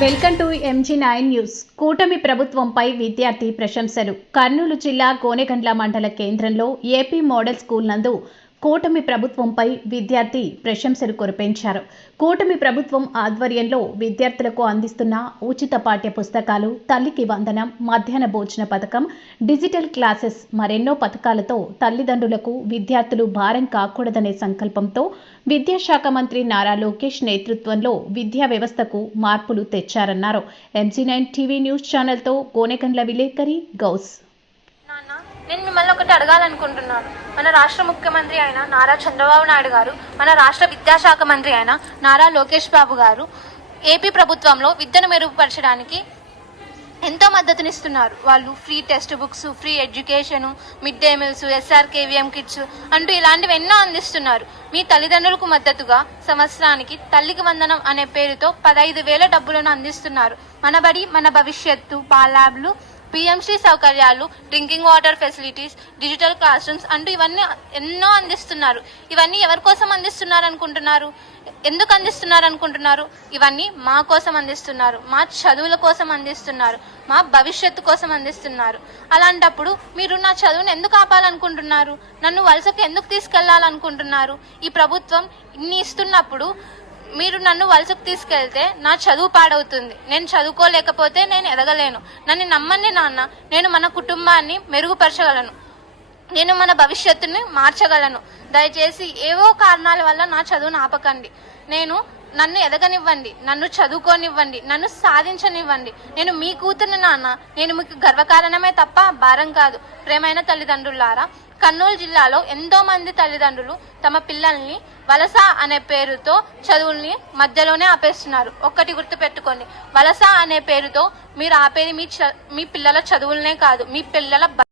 Welcome to MG nine news కూటమి ప్రభుత్వంపై విద్యార్థి ప్రశంసలు. కర్నూలు జిల్లా కోనెగండ్ల మండల కేంద్రంలో ఏపీ మోడల్ స్కూల్ నందు కూటమి ప్రభుత్వంపై విద్యార్థి ప్రశంసలు కురిపించారు. కూటమి ప్రభుత్వం ఆధ్వర్యంలో విద్యార్థులకు అందిస్తున్న ఉచిత పాఠ్య పుస్తకాలు తల్లికి వందనం మధ్యాహ్న భోజన పథకం డిజిటల్ క్లాసెస్ మరెన్నో పథకాలతో తల్లిదండ్రులకు విద్యార్థులు భారం కాకూడదనే సంకల్పంతో విద్యాశాఖ మంత్రి నారా లోకేష్ నేతృత్వంలో విద్యా వ్యవస్థకు మార్పులు తెచ్చారన్నారు. ఎంజీ నైన్ టీవీ న్యూస్ ఛానల్తో కోనెకండ్ల విలేకరి గౌస్. నేను మిమ్మల్ని ఒకటి అడగాలనుకుంటున్నాను. మన రాష్ట్ర ముఖ్యమంత్రి అయిన నారా చంద్రబాబు నాయుడు గారు మన రాష్ట్ర విద్యాశాఖ మంత్రి అయిన నారా లోకేష్ బాబు గారు ఏపీ ప్రభుత్వంలో విద్యను మెరుగుపరచడానికి ఎంతో మద్దతునిస్తున్నారు. వాళ్ళు free text books free education mid day meals SR KVM kits అంటూ ఇలాంటివి ఎన్నో అందిస్తున్నారు. మీ తల్లిదండ్రులకు మద్దతుగా సంవత్సరానికి తల్లికి వందనం అనే పేరుతో పదహైదు వేల డబ్బులను అందిస్తున్నారు. మన బడి మన భవిష్యత్తు పాలాబ్లు పిఎంసీ సౌకర్యాలు drinking water facilities digital class rooms అంటూ ఇవన్నీ ఎన్నో అందిస్తున్నారు. ఇవన్నీ ఎవరి కోసం అందిస్తున్నారు అనుకుంటున్నారు ఎందుకు అందిస్తున్నారు అనుకుంటున్నారు ఇవన్నీ మా కోసం అందిస్తున్నారు. మా చదువుల కోసం అందిస్తున్నారు. మా భవిష్యత్తు కోసం అందిస్తున్నారు. అలాంటప్పుడు మీరు నా చదువుని ఎందుకు ఆపాలనుకుంటున్నారు? నన్ను వలసకు ఎందుకు తీసుకెళ్ళాలనుకుంటున్నారు? ఈ ప్రభుత్వం ఇన్ని ఇస్తున్నప్పుడు మీరు నన్ను వలసకు తీసుకెళ్తే నా చదువు పాడవుతుంది. నేను చదువుకోలేకపోతే నేను ఎదగలేను. నన్ను నమ్మండి నాన్న నేను మన కుటుంబాన్ని మెరుగుపరచగలను. నేను మన భవిష్యత్తుని మార్చగలను. దయచేసి ఏవో కారణాల వల్ల నా చదువును ఆపకండి. నేను నన్ను ఎదగనివ్వండి నన్ను చదువుకోనివ్వండి నన్ను సాధించనివ్వండి. నేను మీ కూతురు నాన్న నేను మీకు గర్వకారణమే తప్ప భారం కాదు. ప్రేమైన తల్లిదండ్రులారా కర్నూలు జిల్లాలో ఎంతో మంది తల్లిదండ్రులు తమ పిల్లల్ని వలస అనే పేరుతో చదువుల్ని మధ్యలోనే ఆపేస్తున్నారు. ఒక్కటి గుర్తు పెట్టుకోండి వలస అనే పేరుతో మీరు ఆపేది మీ చ- మీ పిల్లల చదువులనే కాదు మీ పిల్లల